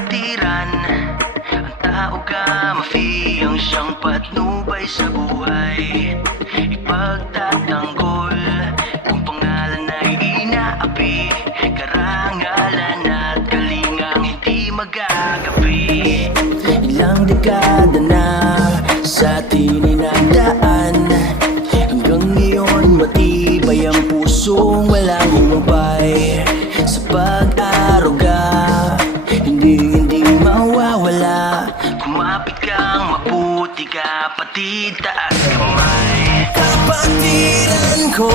kapatiran. Ang tao ka mafiyang siyang patnubay sa buhay. Ipagtatanggol kung pangalan ay inaapi, karangalan at kalingang hindi magagapi. Ilang dekada na sa atin inandaan, hanggang ngayon matibay ang pusong walang humpay. Sa pag-aruga, hindi mawawala. Kumapit kang mabuti, kapatid, taas kamay. Kapatiran ko,